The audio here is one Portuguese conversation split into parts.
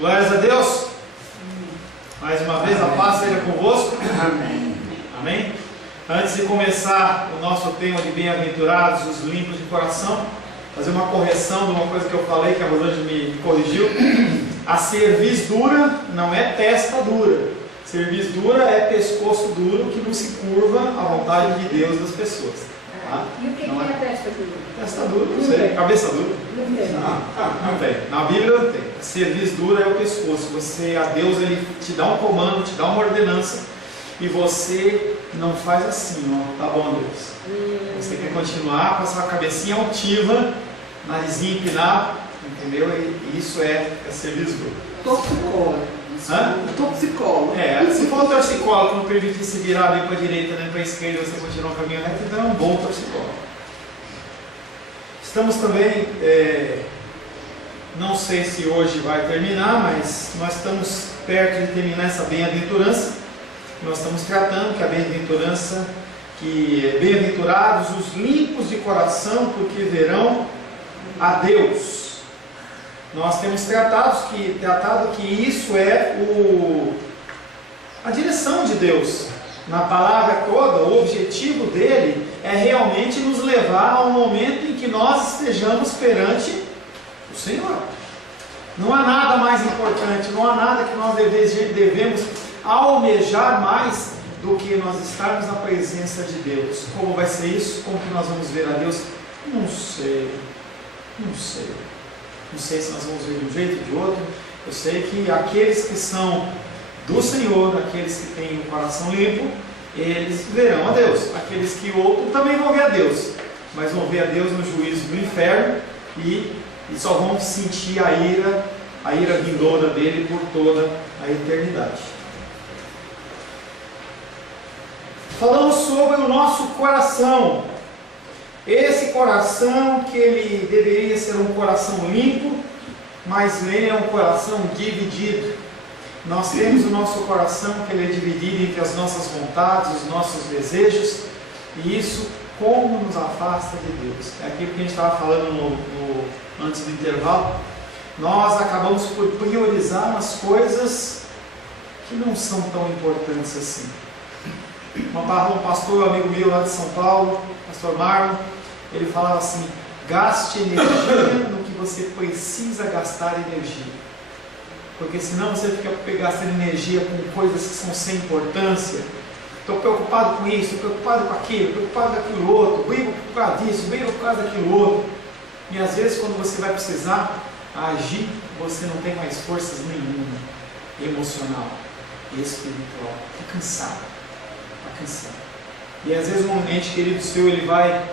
Glórias a Deus. Mais uma vez, a paz seja convosco. Amém. Amém. Antes de começar o nosso tema de bem-aventurados, os limpos de coração, fazer uma correção de uma coisa que eu falei, que a Rosângela me corrigiu. A cerviz dura não é testa dura. Cerviz dura é pescoço duro que não se curva à vontade de Deus das pessoas. Tá? E o que Não é testa dura? Testa dura, não sei. Cabeça dura? Não tem. Não tem. Na Bíblia não tem. A cerviz dura é o pescoço. A Deus, ele te dá um comando, te dá uma ordenança e você não faz assim, ó. Tá bom, Deus. Você quer continuar com a sua cabecinha altiva, narizinho empinado, entendeu? E isso é cerviz dura. Toxicólogo. Hã? Toxicólogo. Se for um torcicólogo que não permite se virar bem para a direita nem para a esquerda e você continuar o caminho reto, então é um bom torcicólogo. Estamos também, não sei se hoje vai terminar, mas nós estamos perto de terminar essa bem-aventurança. Nós estamos tratando que a bem-aventurança, que bem-aventurados os limpos de coração, porque verão a Deus. Nós temos tratado que isso é a direção de Deus. Na palavra toda, o objetivo dele é realmente nos levar ao momento em que nós estejamos perante o Senhor. Não há nada mais importante, não há nada que nós devemos almejar mais do que nós estarmos na presença de Deus. Como vai ser isso? Como que nós vamos ver a Deus? Não sei. Não sei se nós vamos ver de um jeito ou de outro. Eu sei que aqueles que são do Senhor, aqueles que têm o coração limpo, eles verão a Deus. Aqueles que outros também vão ver a Deus, mas vão ver a Deus no juízo do inferno e só vão sentir a ira vindoura dele por toda a eternidade. Falamos sobre o nosso coração. Esse coração que ele deveria ser um coração limpo, mas ele é um coração dividido. Nós temos o nosso coração que ele é dividido entre as nossas vontades, os nossos desejos, e isso como nos afasta de Deus. É aquilo que a gente estava falando antes do intervalo. Nós acabamos por priorizar as coisas que não são tão importantes assim. Um pastor, amigo meu lá de São Paulo, pastor Marlon, ele falava assim: gaste energia no que você precisa gastar energia, porque senão você fica gastando energia com coisas que são sem importância. Estou preocupado com isso, estou preocupado com aquilo, preocupado com aquilo outro, brigo por causa disso, brigo por causa daquilo outro, e às vezes quando você vai precisar agir, você não tem mais forças nenhuma, emocional e espiritual, está cansado. E às vezes um ente querido seu, ele vai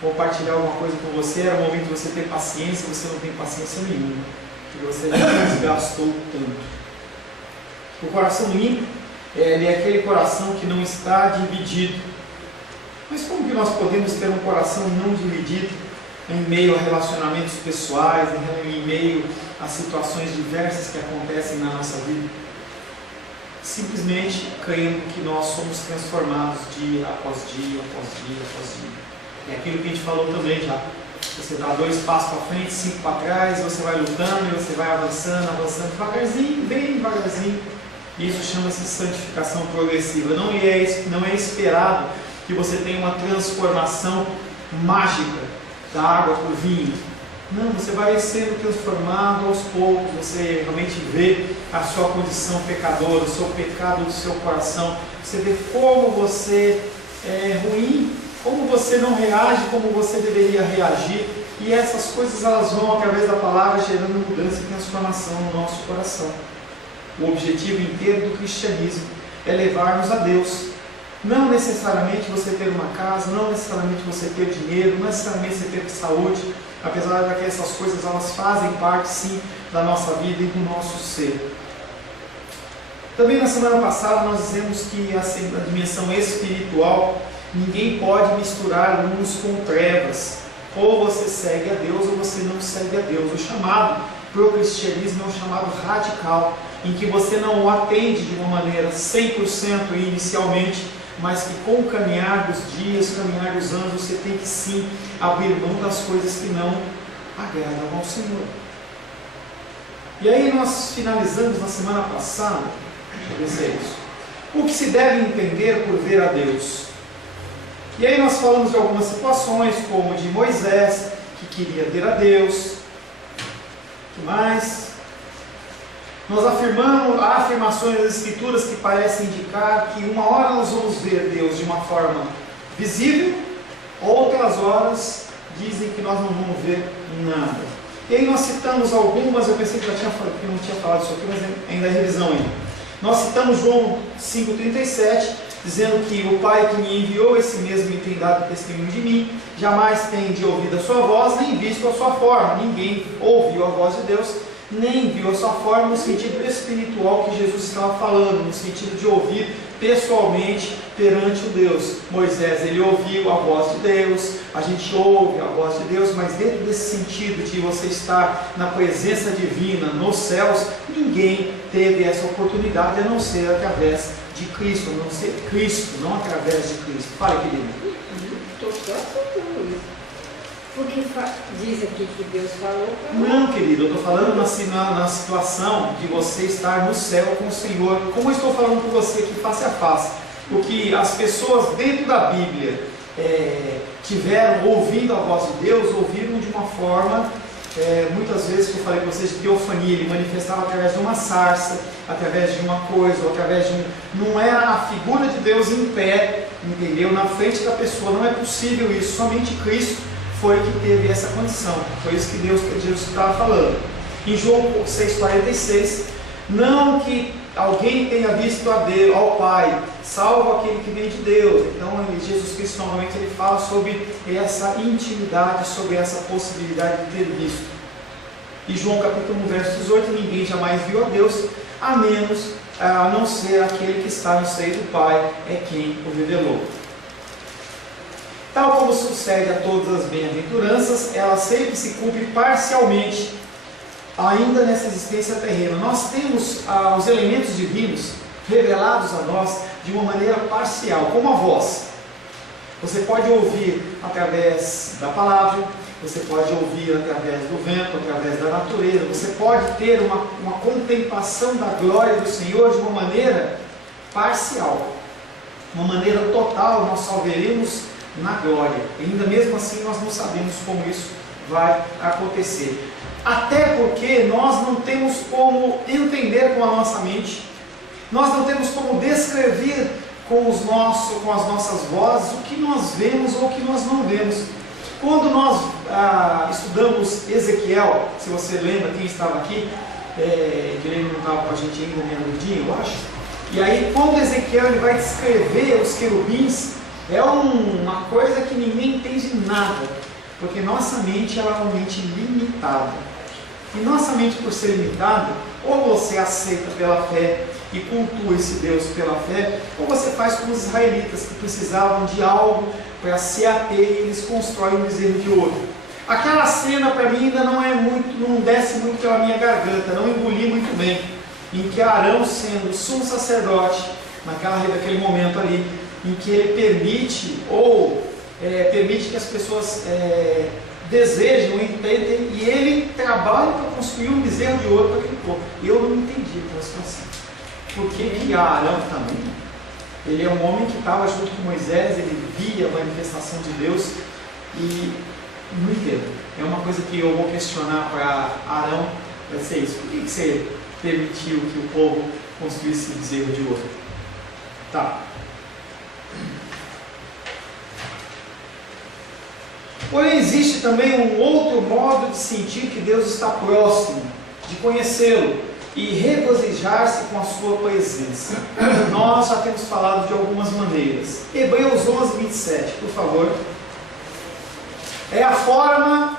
compartilhar alguma coisa com você, era o momento de você ter paciência, você não tem paciência nenhuma, porque você já desgastou tanto. O coração limpo, ele é aquele coração que não está dividido. Mas como que nós podemos ter um coração não dividido em meio a relacionamentos pessoais, em meio a situações diversas que acontecem na nossa vida? Simplesmente crendo que nós somos transformados dia após dia, após dia, após dia. É aquilo que a gente falou também já. Você dá 2 passos para frente, 5 para trás, você vai lutando e você vai avançando, devagarzinho, bem devagarzinho. Isso chama-se santificação progressiva. Não é esperado que você tenha uma transformação mágica da água para o vinho. Não, você vai sendo transformado aos poucos, você realmente vê a sua condição pecadora, o seu pecado do seu coração, você vê como você é ruim, como você não reage como você deveria reagir, e essas coisas elas vão através da palavra gerando mudança e transformação no nosso coração. O objetivo inteiro do cristianismo é levar-nos a Deus. Não necessariamente você ter uma casa, não necessariamente você ter dinheiro, não necessariamente você ter saúde, apesar de que essas coisas elas fazem parte sim da nossa vida e do nosso ser. Também na semana passada nós dizemos que a dimensão espiritual, ninguém pode misturar luz com trevas. Ou você segue a Deus ou você não segue a Deus. O chamado para o cristianismo é um chamado radical, em que você não o atende de uma maneira 100% inicialmente, mas que com o caminhar dos dias, caminhar dos anos, você tem que sim abrir mão das coisas que não agradam ao Senhor. E aí nós finalizamos na semana passada, deixa eu ver isso. O que se deve entender por ver a Deus? E aí nós falamos de algumas situações, como de Moisés, que queria ver a Deus. O que mais? Nós afirmamos, há afirmações das Escrituras que parecem indicar que uma hora nós vamos ver Deus de uma forma visível, outras horas dizem que nós não vamos ver nada. E aí nós citamos algumas, eu pensei que já tinha falado, que não tinha falado isso aqui, mas ainda é revisão ainda. Nós citamos João 5,37, dizendo que o Pai que me enviou, esse mesmo me tem dado testemunho de mim, jamais tem de ouvir a sua voz, nem visto a sua forma. Ninguém ouviu a voz de Deus, nem viu a sua forma, no sentido espiritual que Jesus estava falando, no sentido de ouvir pessoalmente perante o Deus. Moisés, ele ouviu a voz de Deus, a gente ouve a voz de Deus, mas dentro desse sentido de você estar na presença divina, nos céus, ninguém teve essa oportunidade a não ser através de Cristo, a não ser Cristo, não através de Cristo. Fala, querido. Estou só aceitando isso. Porque diz aqui que Deus falou para nós. Não, querido, eu estou falando na situação de você estar no céu com o Senhor, como eu estou falando com você aqui face a face. O que as pessoas dentro da Bíblia tiveram ouvindo a voz de Deus, ouviram de uma forma, muitas vezes que eu falei para vocês, de teofania, ele manifestava através de uma sarça, através de uma coisa, ou através de não era a figura de Deus em pé, entendeu? Na frente da pessoa, não é possível isso, somente Cristo foi que teve essa condição. Foi isso que Jesus estava falando. Em João 6,46, não que alguém tenha visto a Deus, ao Pai, salvo aquele que vem de Deus. Então Jesus Cristo novamente ele fala sobre essa intimidade, sobre essa possibilidade de ter visto. E João capítulo 1, verso 18, ninguém jamais viu a Deus, a não ser aquele que está no seio do Pai, é quem o revelou. Tal como sucede a todas as bem-aventuranças, ela sempre se cumpre parcialmente, ainda nessa existência terrena. Nós temos os elementos divinos revelados a nós de uma maneira parcial, como a voz. Você pode ouvir através da palavra, você pode ouvir através do vento, através da natureza, você pode ter uma contemplação da glória do Senhor de uma maneira parcial. Uma maneira total, nós só veremos na glória. E ainda mesmo assim nós não sabemos como isso vai acontecer. Até porque nós não temos como entender com a nossa mente, nós não temos como descrever com as nossas vozes o que nós vemos ou o que nós não vemos. Quando nós estudamos Ezequiel, se você lembra, quem estava aqui, Guilherme não estava com a gente ainda, meia noite, eu acho. E aí quando Ezequiel ele vai descrever os querubins, é uma coisa que ninguém entende nada, porque nossa mente ela é uma mente limitada. E nossa mente, por ser limitada, ou você aceita pela fé e cultua esse Deus pela fé, ou você faz como os israelitas, que precisavam de algo para se ater e eles constroem um bezerro de ouro. Aquela cena para mim ainda não desce muito pela minha garganta, não engoli muito bem, em que Arão, sendo sumo sacerdote, naquele momento ali, em que ele permite que as pessoas desejam, entendem, e ele trabalha para construir um bezerro de ouro para aquele povo. Eu não entendi aquela situação. Por que Arão também? Ele é um homem que estava junto com Moisés, ele via a manifestação de Deus e não entendo. É uma coisa que eu vou questionar para Arão, vai ser isso. Por que você permitiu que o povo construísse bezerro de ouro? Tá. Porém, existe também um outro modo de sentir que Deus está próximo, de conhecê-lo e regozijar-se com a sua presença. Nós já temos falado de algumas maneiras. Hebreus 11, 27, por favor. É a forma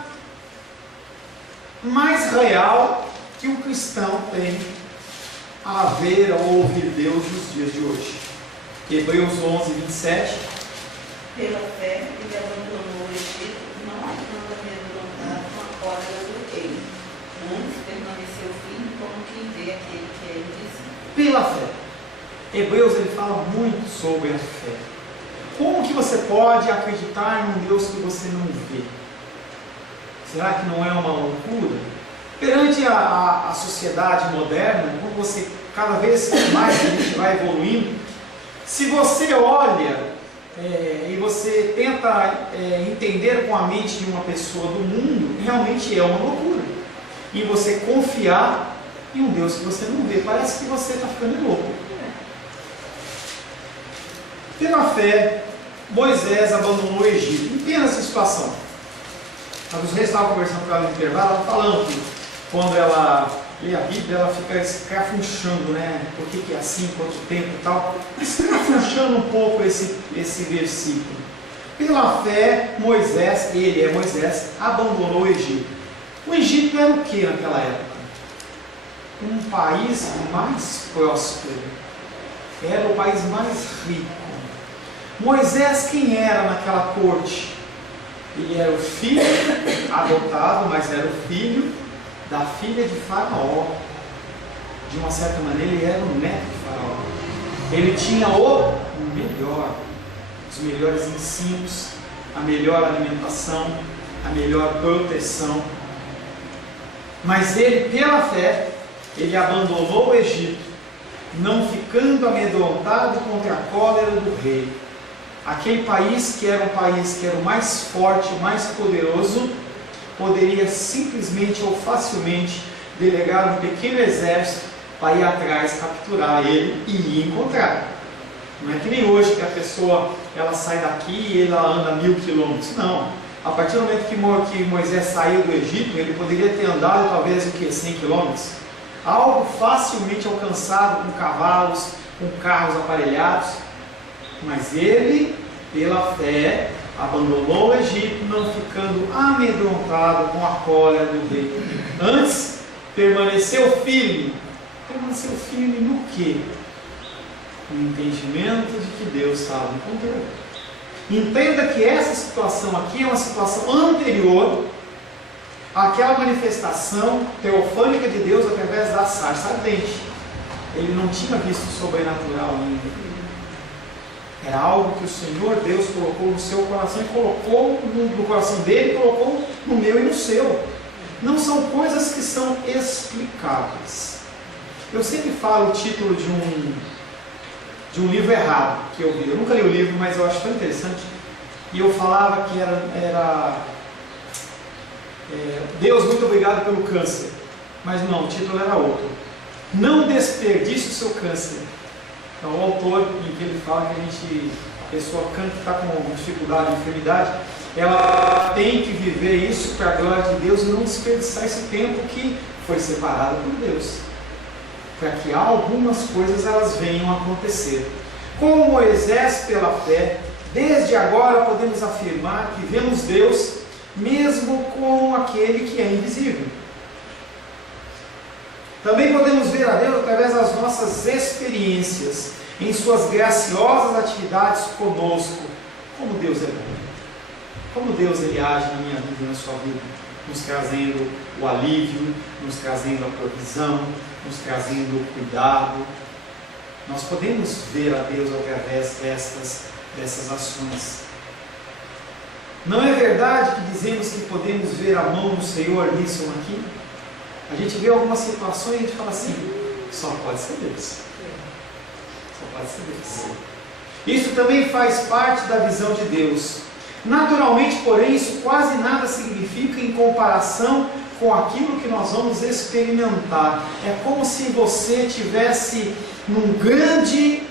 mais real que o cristão tem a ver ou ouvir Deus nos dias de hoje. Hebreus 11, 27. Pela fé, ele abandonou o Egito, não ficando amedrontado com a corda do rei. Antes permaneceu firme como quem vê aquele que ele disse. Pela fé. Hebreus ele fala muito sobre a fé. Como que você pode acreditar num Deus que você não vê? Será que não é uma loucura? Perante a sociedade moderna, como você, cada vez mais a gente vai evoluindo, se você olha e você tenta entender com a mente de uma pessoa do mundo, realmente é uma loucura. E você confiar em um Deus que você não vê, parece que você está ficando louco. Pela fé, Moisés abandonou o Egito. Entenda essa situação. A dos reis estava conversando com ela no intervalo, ela falando que quando ela lê a Bíblia, ela fica escrafunchando, né? Por que é assim, quanto tempo e tal. Escrafunchando um pouco esse versículo. Pela fé, Moisés, Moisés, abandonou o Egito. O Egito era o que naquela época? Um país mais próspero. Era o país mais rico. Moisés, quem era naquela corte? Ele era o filho adotado, mas era o filho da filha de Faraó. De uma certa maneira, ele era o neto de Faraó. Ele tinha o melhor, os melhores ensinos, a melhor alimentação, a melhor proteção. Mas ele, pela fé, ele abandonou o Egito, não ficando amedrontado contra a cólera do rei. Aquele país que era o mais forte, o mais poderoso, poderia simplesmente ou facilmente delegar um pequeno exército para ir atrás, capturar ele e ir encontrar. Não é que nem hoje que a pessoa ela sai daqui e ela anda 1000 quilômetros. Não. A partir do momento que Moisés saiu do Egito, ele poderia ter andado talvez 100 quilômetros. Algo facilmente alcançado com cavalos, com carros aparelhados. Mas ele, pela fé, abandonou o Egito, não ficando amedrontado com a cólera do rei. Antes, permaneceu firme. Permaneceu firme no quê? No entendimento de que Deus estava no controle. Entenda que essa situação aqui é uma situação anterior àquela manifestação teofânica de Deus através da sarça ardente. Ele não tinha visto o sobrenatural ainda. Era algo que o Senhor Deus colocou no seu coração e colocou no coração dele, colocou no meu e no seu. Não são coisas que são explicáveis. Eu sempre falo o título de um livro errado que eu vi. Eu nunca li o livro, mas eu acho tão interessante. E eu falava que era Deus, muito obrigado pelo câncer. Mas não, o título era outro. Não desperdice o seu câncer. Então, o autor, em que ele fala que a pessoa que está com dificuldade, enfermidade, ela tem que viver isso para a glória de Deus e não desperdiçar esse tempo que foi separado por Deus, para que algumas coisas elas venham a acontecer. Como Moisés, pela fé, desde agora podemos afirmar que vemos Deus mesmo com aquele que é invisível. Também podemos ver a Deus através das nossas experiências, em suas graciosas atividades conosco. Como Deus é bom. Como Deus ele age na minha vida e na sua vida, nos trazendo o alívio, nos trazendo a provisão, nos trazendo o cuidado. Nós podemos ver a Deus através dessas ações. Não é verdade que dizemos que podemos ver a mão do Senhor nisso ou naquilo? A gente vê algumas situações e a gente fala assim, só pode ser Deus. Só pode ser Deus. Isso também faz parte da visão de Deus. Naturalmente, porém, isso quase nada significa em comparação com aquilo que nós vamos experimentar. É como se você estivesse num grande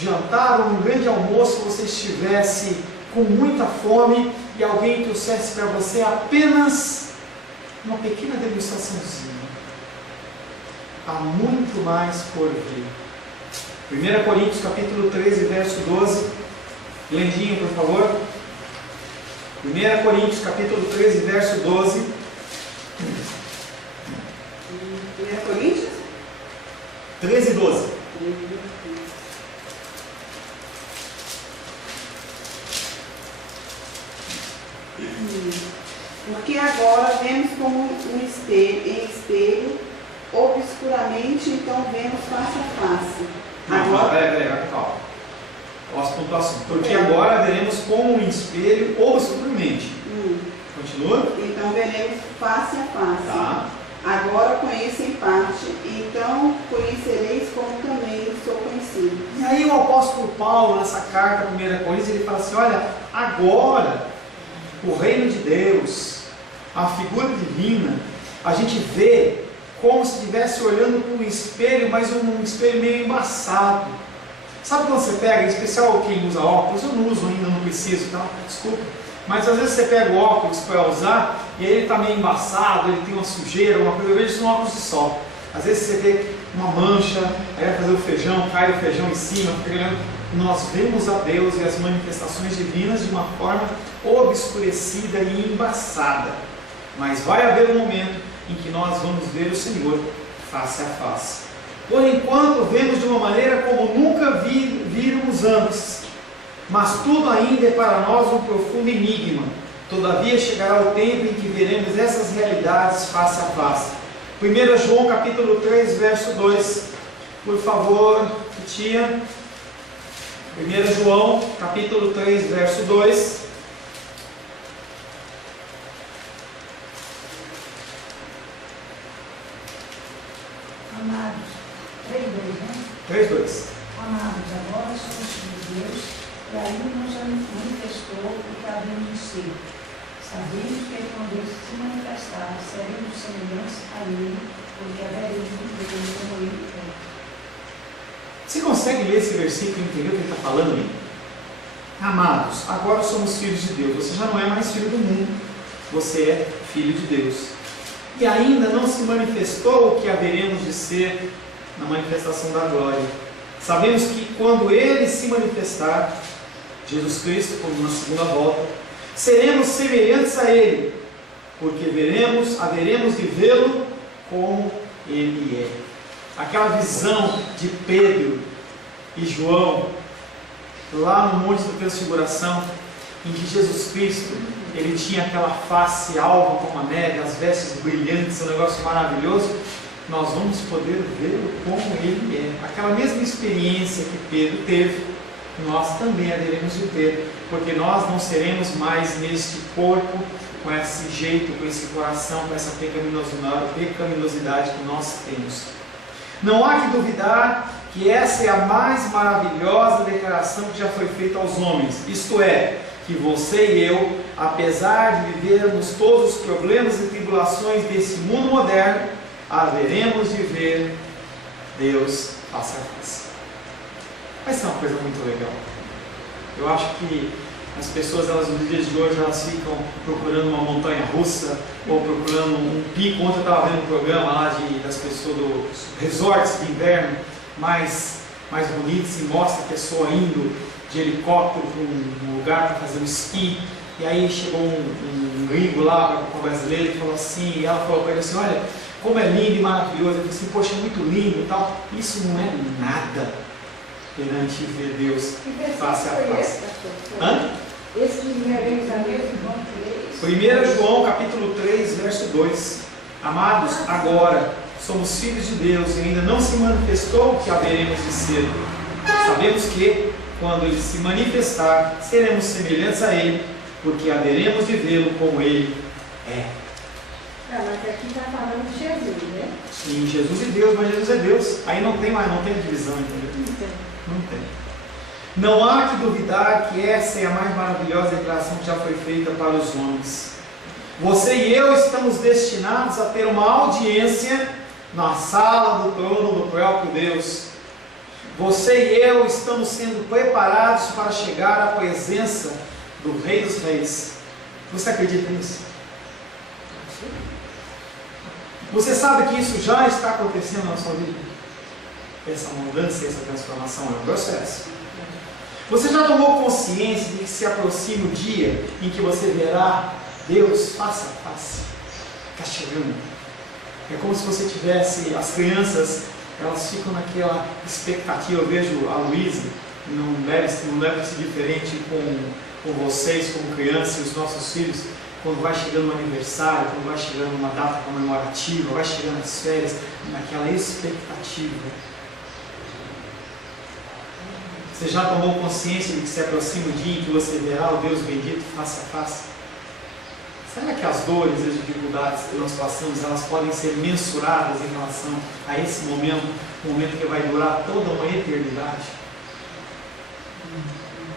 jantar ou num grande almoço, você estivesse com muita fome e alguém trouxesse para você apenas uma pequena degustaçãozinha. Há muito mais por vir. 1 Coríntios capítulo 13, verso 12. Lendinho, por favor. 1 Coríntios capítulo 13, verso 12. 1 Coríntios? 13, 12. Porque agora vemos como em espelho, obscuramente, então vemos face a face. Peraí, calma. Posso pontuação. Porque agora veremos como um espelho obscuramente. Continua? Então veremos face a face. Tá. Agora conheço em parte, então conhecereis como também sou conhecido. E aí o apóstolo Paulo, nessa carta, 1 Coríntios, ele fala assim, olha, agora o reino de Deus, a figura divina, a gente vê como se estivesse olhando para um espelho, mas um espelho meio embaçado. Sabe quando você pega, em especial quem usa óculos, eu não uso ainda, não preciso, tá? Desculpa. Mas às vezes você pega o óculos para usar e aí ele está meio embaçado, ele tem uma sujeira, uma coisa. Eu vejo isso no óculos de sol. Às vezes você vê uma mancha, aí vai fazer o feijão, cai o feijão em cima. Nós vemos a Deus e as manifestações divinas de uma forma obscurecida e embaçada. Mas vai haver um momento em que nós vamos ver o Senhor face a face. Por enquanto vemos de uma maneira como nunca vimos antes. Mas tudo ainda é para nós um profundo enigma. Todavia chegará o tempo em que veremos essas realidades face a face. 1 João capítulo 3, verso 2. Por favor, tia. 1 João capítulo 3, verso 2. Amados, 3:2, né? 3:2. Amados, agora somos filhos de Deus, e aí nos manifestou o que havemos de ser. Sabemos que quando Deus se manifestar, seremos semelhantes a Ele, porque haveremos de ver como Ele é. Você consegue ler esse versículo e entender o que ele está falando ali? Amados, agora somos filhos de Deus. Você já não é mais filho do mundo, você é filho de Deus. E ainda não se manifestou o que haveremos de ser na manifestação da glória. Sabemos que quando Ele se manifestar, Jesus Cristo, como na segunda volta, seremos semelhantes a Ele, porque haveremos de vê-lo como Ele é. Aquela visão de Pedro e João, lá no Monte da Transfiguração, em que Jesus Cristo, ele tinha aquela face alva como a neve, as vestes brilhantes, um negócio maravilhoso. Nós vamos poder vê-lo como ele é. Aquela mesma experiência que Pedro teve, nós também haveremos de ter, porque nós não seremos mais neste corpo, com esse jeito, com esse coração, com essa pecaminosidade que nós temos. Não há que duvidar que essa é a mais maravilhosa declaração que já foi feita aos homens, isto é, que você e eu, apesar de vivermos todos os problemas e tribulações desse mundo moderno, haveremos de ver Deus face a face. Vai ser uma coisa muito legal. Eu acho que as pessoas, nos dias de hoje, elas ficam procurando uma montanha russa ou procurando um pico. Ontem eu estava vendo um programa lá das pessoas dos resorts de inverno mais bonitos e mostra a pessoa indo de helicóptero para um lugar para fazer um esqui. E aí chegou um gringo lá com o brasileiro e falou assim, e ela falou para ele assim, olha, como é lindo e maravilhoso. Ele falou assim, poxa, é muito lindo e tal. Isso não é nada perante ver Deus face a face. Esse que veremos a Deus em João 3. 1 João capítulo 3, verso 2. Amados, agora somos filhos de Deus e ainda não se manifestou o que haveremos de ser. Sabemos que, quando Ele se manifestar, seremos semelhantes a Ele, porque haveremos de vê-lo como Ele é. Mas aqui está falando de Jesus, né? Sim, Jesus é Deus, mas Jesus é Deus. Aí não tem divisão, entendeu? Não tem. Não há que duvidar que essa é a mais maravilhosa declaração que já foi feita para os homens. Você e eu estamos destinados a ter uma audiência na sala do trono do próprio Deus. Você e eu estamos sendo preparados para chegar à presença do Rei dos Reis. Você acredita nisso? Você sabe que isso já está acontecendo na sua vida? Essa mudança, essa transformação é um processo. Você já tomou consciência de que se aproxima o dia em que você verá Deus face a face? Está chegando. É como se você tivesse, as crianças, elas ficam naquela expectativa. Eu vejo a Luísa, não deve ser diferente com vocês como crianças e os nossos filhos, quando vai chegando o aniversário, quando vai chegando uma data comemorativa, vai chegando as férias, naquela expectativa. Você já tomou consciência de que se aproxima o dia em que você verá o Deus bendito face a face? Será que as dores e as dificuldades que nós passamos, elas podem ser mensuradas em relação a esse momento, um momento que vai durar toda uma eternidade?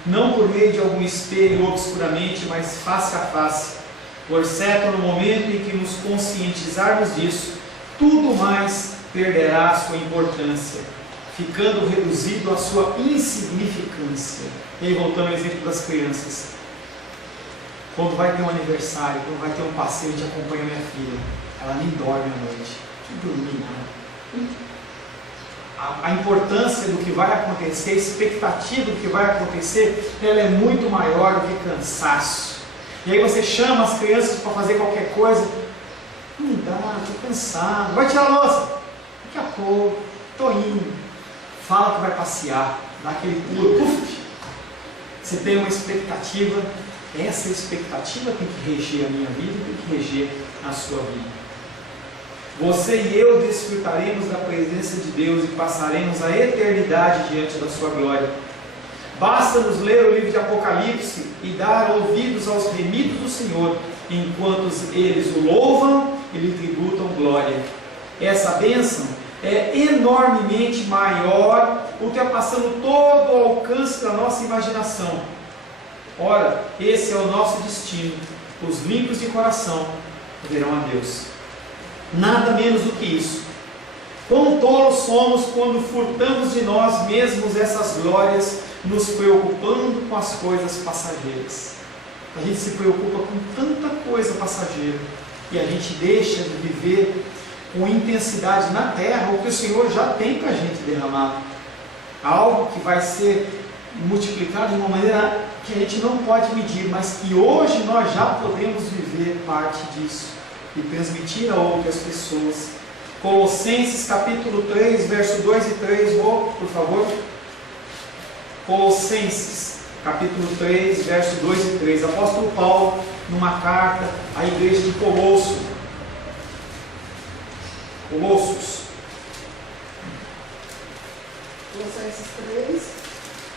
Não por meio de algum espelho obscuramente, mas face a face. Por certo, no momento em que nos conscientizarmos disso, tudo mais perderá a sua importância, ficando reduzido à sua insignificância. E aí voltando ao exemplo das crianças. Quando vai ter um aniversário, quando vai ter um passeio, a gente acompanha minha filha. Ela nem dorme à noite. Que dormir, né? A importância do que vai acontecer, a expectativa do que vai acontecer, ela é muito maior do que cansaço. E aí você chama as crianças para fazer qualquer coisa. Não dá, estou cansado. Vai tirar a louça? Daqui a pouco, estou indo. Fala que vai passear, dá aquele pulo, puf. Você tem uma expectativa. Essa expectativa tem que reger a minha vida, tem que reger a sua vida. Você e eu desfrutaremos da presença de Deus e passaremos a eternidade diante da sua glória. Basta-nos ler o livro de Apocalipse e dar ouvidos aos remidos do Senhor, enquanto eles o louvam e lhe tributam glória. Essa bênção é enormemente maior, ultrapassando todo o alcance da nossa imaginação. Ora, esse é o nosso destino. Os limpos de coração verão a Deus. Nada menos do que isso. Quão tolos somos quando furtamos de nós mesmos essas glórias, nos preocupando com as coisas passageiras. A gente se preocupa com tanta coisa passageira e a gente deixa de viver com intensidade na terra o que o Senhor já tem para a gente derramado. Algo que vai ser multiplicado de uma maneira que a gente não pode medir, mas que hoje nós já podemos viver parte disso e transmitir a outras pessoas. Colossenses capítulo 3, verso 2 e 3, por favor. Colossenses capítulo 3, verso 2 e 3. Apóstolo Paulo, numa carta à igreja de Colossos.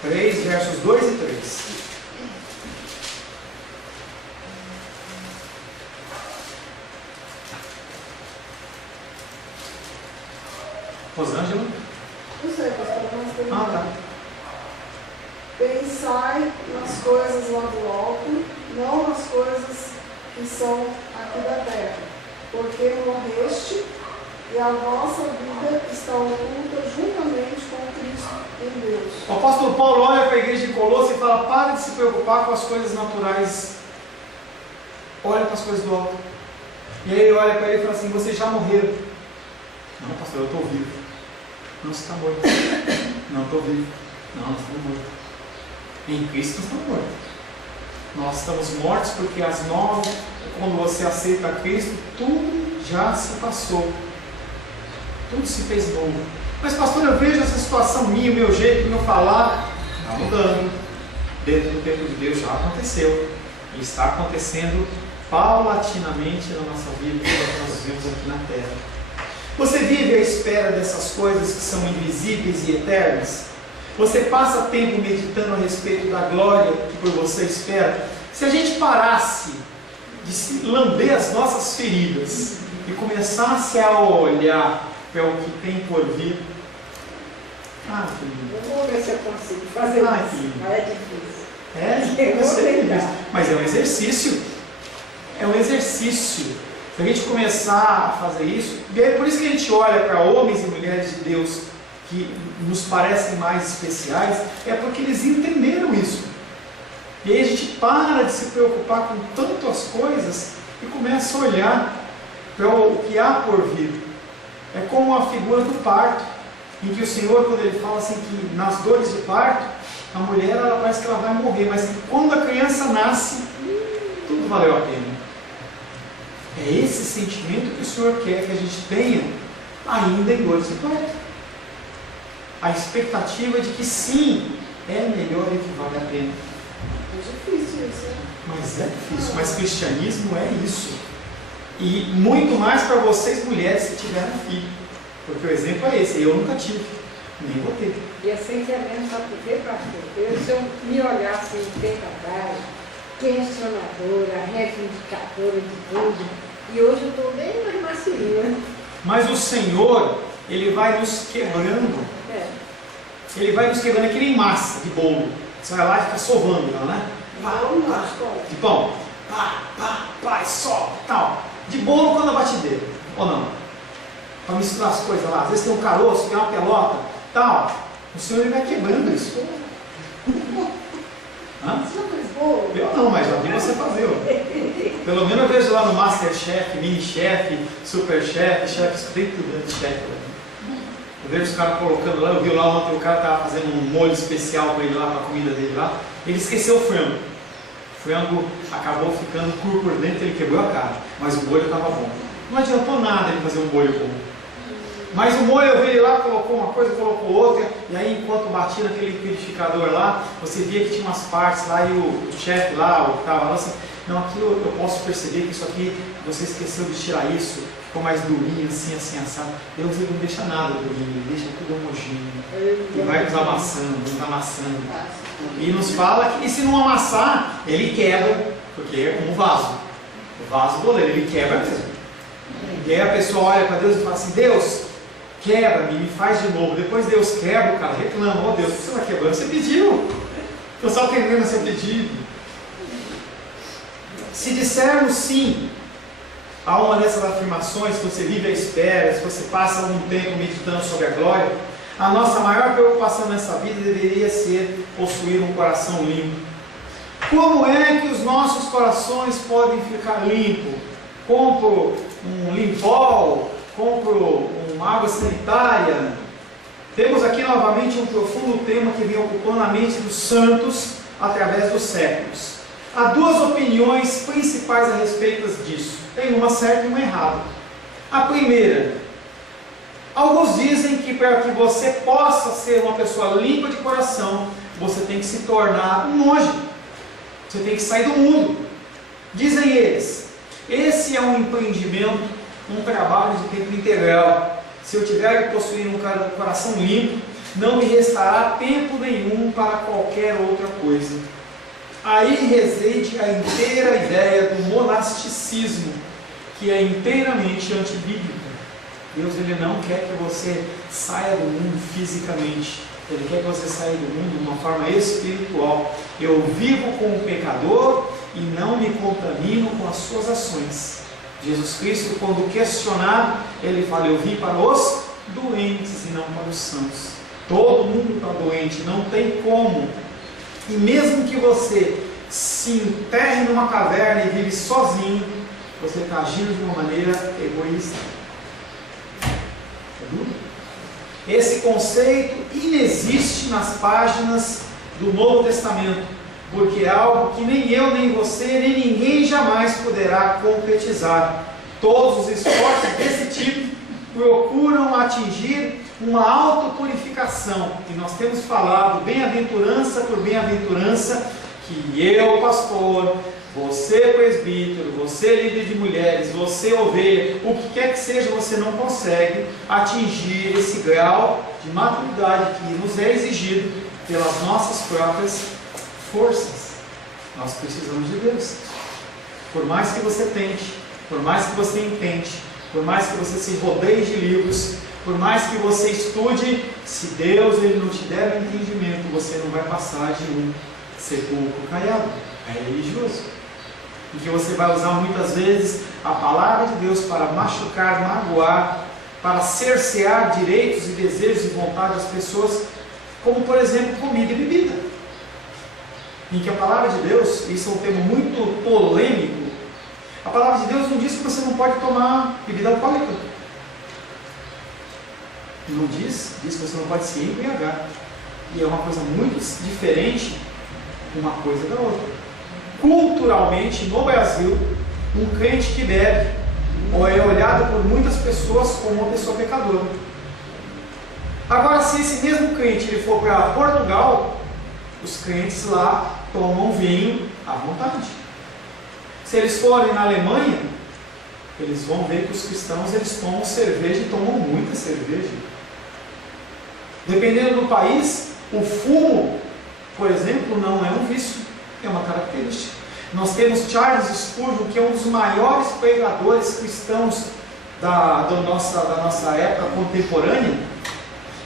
3, versos 2 e 3. Rosângela? Não sei, pastor, mas tem. Tá. Pensai nas coisas lá do alto, não nas coisas que são aqui da terra, porque morreste e a vossa vida está oculta juntamente com Cristo em Deus. O apóstolo Paulo olha para a igreja de Colossos e fala: para de se preocupar com as coisas naturais, olha para as coisas do alto. E aí ele olha para ele e fala assim: vocês já morreram. Não, pastor, eu estou vivo. Não, você está morto. Não, estou vivo. Não, nós estamos mortos. Em Cristo nós estamos mortos. Nós estamos mortos porque quando você aceita Cristo, tudo já se passou. Tudo se fez novo. Mas pastor, eu vejo essa situação minha, o meu jeito, o meu falar, está mudando. Dentro do tempo de Deus já aconteceu. E está acontecendo paulatinamente na nossa vida, que nós vivemos aqui na terra. Você vive à espera dessas coisas que são invisíveis e eternas? Você passa tempo meditando a respeito da glória que por você espera? Se a gente parasse de se lamber as nossas feridas e começasse a olhar para o que tem por vir, que lindo. Eu vou ver se eu consigo fazer isso, mas é difícil. Eu sei, mas é um exercício. É um exercício. Se a gente começar a fazer isso, é por isso que a gente olha para homens e mulheres de Deus que nos parecem mais especiais, é porque eles entenderam isso. E aí a gente para de se preocupar com tantas coisas e começa a olhar para o que há por vir. É como a figura do parto, em que o Senhor, quando Ele fala assim que nas dores de parto, a mulher ela parece que ela vai morrer, mas quando a criança nasce, tudo valeu a pena. É esse sentimento que o Senhor quer que a gente tenha ainda em dores de parto. A expectativa de que sim, é melhor e que vale a pena. É difícil isso, né? Mas é difícil, mas cristianismo é isso. E muito mais para vocês mulheres que tiveram filho. Porque o exemplo é esse, eu nunca tive, nem vou ter. E assim que é mesmo, sabe por quê, pastor? Se eu me olhasse um tempo atrás, questionadora, reivindicadora de tudo. E hoje eu estou bem mais macia. Mas o Senhor, Ele vai nos quebrando. Ele vai nos quebrando, é que nem massa de bolo. Você vai lá e fica sovando ela, né? De pão. Pá, e sobe e tal. De bolo quando a batedeira, ou não? Para misturar as coisas lá. Às vezes tem um caroço, tem uma pelota, tal. O Senhor, Ele vai quebrando isso. Hã? Você já fez bolo? Eu não, mas já vi você fazer. Ó. Pelo menos eu vejo lá no Masterchef, Mini-Chef, Super-Chef, Chef, tem tudo de chefe. Eu vejo os caras colocando lá, eu vi lá ontem o cara estava fazendo um molho especial para ele lá, para a comida dele lá. Ele esqueceu o frango. O frango acabou ficando cru por dentro, ele quebrou a cara. Mas o molho estava bom. Não adiantou nada ele fazer um molho bom. Mas o molho, eu vi ele lá, colocou uma coisa, colocou outra, e aí enquanto batia naquele liquidificador lá, você via que tinha umas partes lá, e o chefe lá, o que estava lá, assim, não, aqui eu posso perceber que isso aqui, você esqueceu de tirar isso, ficou mais durinho, assim, assado. Deus, Ele não deixa nada durinho, Ele deixa tudo homogêneo, Ele vai nos amassando, e nos fala que, e se não amassar, Ele quebra, porque é como um vaso, o vaso do oleiro, Ele quebra mesmo. E aí a pessoa olha para Deus e fala assim, Deus, quebra-me, me faz de novo. Depois Deus quebra, o cara reclama, Deus, por que você está quebrando? Você pediu. Eu só atendendo a seu pedido. Se dissermos sim a uma dessas afirmações, se você vive à espera, se você passa algum tempo meditando sobre a glória, a nossa maior preocupação nessa vida deveria ser possuir um coração limpo. Como é que os nossos corações podem ficar limpos? Compro um Limpol, compro uma água sanitária. Temos aqui novamente um profundo tema que vem ocupando a mente dos santos através dos séculos. Há duas opiniões principais a respeito disso. Tem uma certa e uma errada. A primeira, alguns dizem que para que você possa ser uma pessoa limpa de coração, você tem que se tornar um monge. Você tem que sair do mundo. Dizem eles, esse é um empreendimento, um trabalho de tempo integral. Se eu tiver que possuir um coração limpo, não me restará tempo nenhum para qualquer outra coisa. Aí reside a inteira ideia do monasticismo, que é inteiramente antibíblica. Deus, Ele não quer que você saia do mundo fisicamente. Ele quer que você saia do mundo de uma forma espiritual. Eu vivo como pecador e não me contamino com as suas ações. Jesus Cristo, quando questionado, Ele fala, eu vim para os doentes e não para os sãos. Todo mundo está doente, não tem como. E mesmo que você se enterre numa caverna e vive sozinho, você está agindo de uma maneira egoísta. É duro? Esse conceito inexiste nas páginas do Novo Testamento, porque é algo que nem eu, nem você, nem ninguém jamais poderá concretizar. Todos os esforços desse tipo procuram atingir uma autopurificação, e nós temos falado bem-aventurança por bem-aventurança, que eu, pastor, você presbítero, você líder de mulheres, você ovelha, o que quer que seja, você não consegue atingir esse grau de maturidade que nos é exigido pelas nossas próprias forças. Nós precisamos de Deus. Por mais que você tente, por mais que você intente, por mais que você se rodeie de livros, por mais que você estude, se Deus Ele não te der o entendimento, você não vai passar de um sepulcro caiado. É religioso. E que você vai usar muitas vezes a palavra de Deus para machucar, magoar, para cercear direitos e desejos e vontades das pessoas, como por exemplo comida e bebida. Em que a palavra de Deus, isso é um tema muito polêmico, a palavra de Deus não diz que você não pode tomar bebida alcoólica. Não diz que você não pode se embriagar. E é uma coisa muito diferente uma coisa da outra. Culturalmente, no Brasil, um crente que bebe é olhado por muitas pessoas como uma pessoa pecadora. Agora, se esse mesmo crente ele for para Portugal, os crentes lá tomam vinho à vontade. Se eles forem na Alemanha, eles vão ver que os cristãos eles tomam cerveja e tomam muita cerveja. Dependendo do país, o fumo, por exemplo, não é um vício, é uma característica. Nós temos Charles Spurgeon, que é um dos maiores pregadores cristãos da nossa época contemporânea,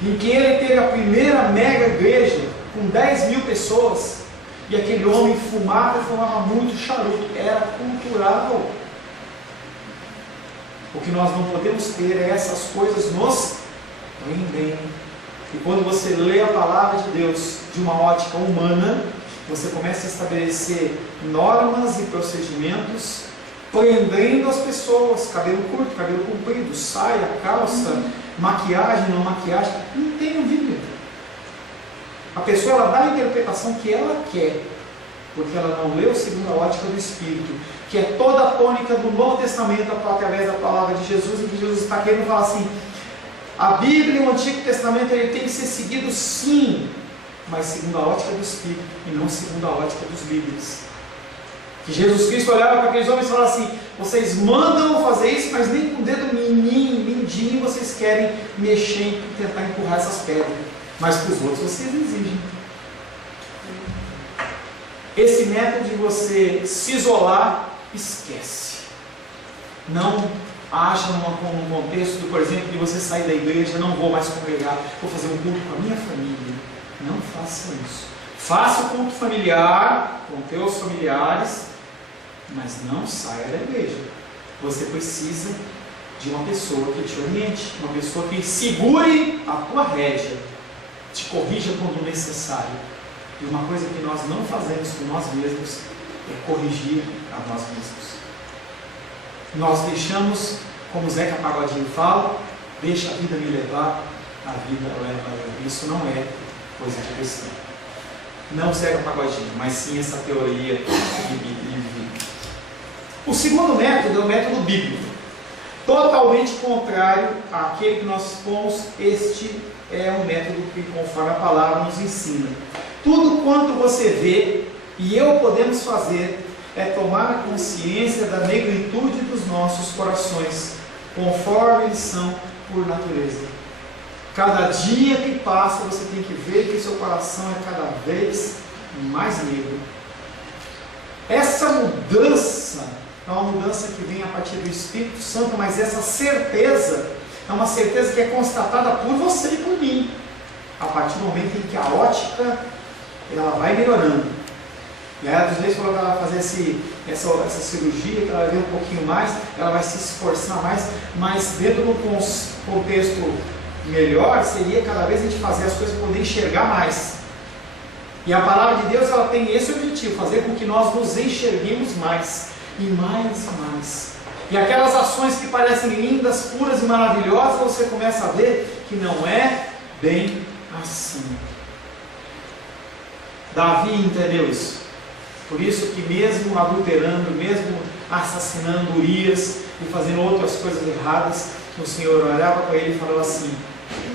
em que ele teve a primeira mega igreja com 10 mil pessoas, e aquele homem fumava muito charuto, era cultural. O que nós não podemos ter é essas coisas nos prendem. E quando você lê a palavra de Deus de uma ótica humana, você começa a estabelecer normas e procedimentos prendendo as pessoas, cabelo curto, cabelo comprido, saia, calça, maquiagem, não maquiagem, não tem no Bíblia. A pessoa ela dá a interpretação que ela quer, porque ela não leu segundo a ótica do Espírito, que é toda a tônica do Novo Testamento através da palavra de Jesus, e que Jesus está querendo falar assim: a Bíblia e o Antigo Testamento ele tem que ser seguido sim, mas segundo a ótica do Espírito e não segundo a ótica dos líderes. Que Jesus Cristo olhava para aqueles homens e falava assim: vocês mandam fazer isso, mas nem com o dedo mindinho vocês querem mexer e tentar empurrar essas pedras, mas para os outros vocês exigem. Esse método de você se isolar, esquece. Não acha num contexto, por exemplo, de você sair da igreja, não vou mais congregar, vou fazer um culto com a minha família. Não faça isso. Faça o culto familiar com teus familiares, mas não saia da igreja. Você precisa de uma pessoa que te oriente, uma pessoa que segure a tua rédea, te corrija quando necessário. E uma coisa que nós não fazemos com nós mesmos é corrigir a nós mesmos. Nós deixamos, como Zeca Pagodinho fala, deixa a vida me levar, a vida leva eu. Isso não é coisa de cristão. Não Zeca Pagodinho, mas sim essa teoria de vida. O segundo método é o método bíblico, totalmente contrário àquele que nós expomos. Este é um método que, conforme a palavra nos ensina, tudo quanto você vê e eu podemos fazer é tomar consciência da negritude dos nossos corações, conforme eles são por natureza. Cada dia que passa você tem que ver que seu coração é cada vez mais negro. Essa mudança é uma mudança que vem a partir do Espírito Santo, mas essa certeza é uma certeza que é constatada por você e por mim, a partir do momento em que a ótica ela vai melhorando. E aí a dos leis falou que ela vai fazer essa cirurgia, que ela vai ver um pouquinho mais, ela vai se esforçar mais, mas dentro de um contexto melhor, seria cada vez a gente fazer as coisas para poder enxergar mais. E a palavra de Deus ela tem esse objetivo, fazer com que nós nos enxerguemos mais, e mais e mais. E aquelas ações que parecem lindas, puras e maravilhosas, você começa a ver que não é bem assim. Davi entendeu isso. Por isso que mesmo adulterando, mesmo assassinando Urias e fazendo outras coisas erradas, o Senhor olhava para ele e falava assim: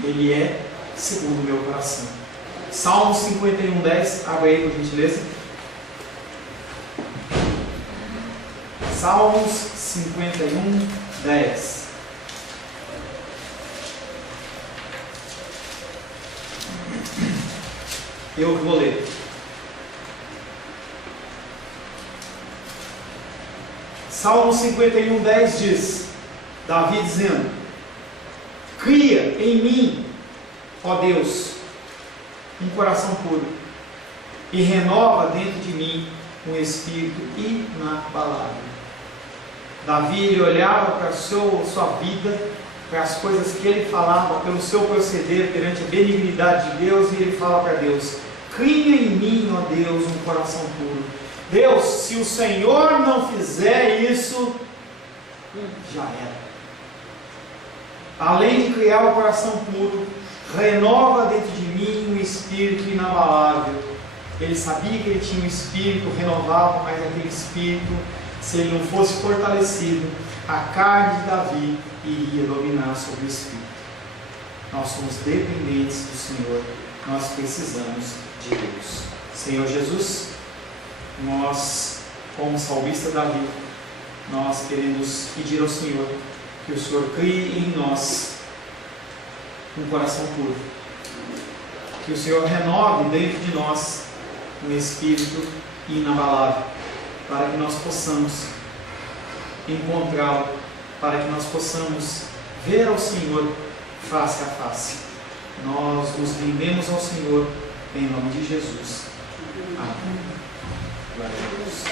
ele é segundo o meu coração. Salmos 51:10, abre aí por gentileza. Salmos 51:10. Eu vou ler. Salmos 51:10 diz, Davi dizendo: cria em mim, ó Deus, um coração puro, e renova dentro de mim um espírito inabalável. Davi ele olhava para a sua vida, para as coisas que ele falava, pelo seu proceder perante a benignidade de Deus, e ele fala para Deus: cria em mim, ó Deus, um coração puro. Deus, se o Senhor não fizer isso, já era. Além de criar o coração puro, renova dentro de mim um espírito inabalável. Ele sabia que ele tinha um espírito renovável, mas aquele espírito, se ele não fosse fortalecido, a carne de Davi iria dominar sobre o espírito. Nós somos dependentes do Senhor, nós precisamos de Deus. Senhor Jesus, nós, como salmista Davi, nós queremos pedir ao Senhor que o Senhor crie em nós um coração puro, que o Senhor renove dentro de nós um espírito inabalável, para que nós possamos encontrá-lo, para que nós possamos ver ao Senhor face a face. Nós nos rendemos ao Senhor em nome de Jesus. Amém. Glória a Deus.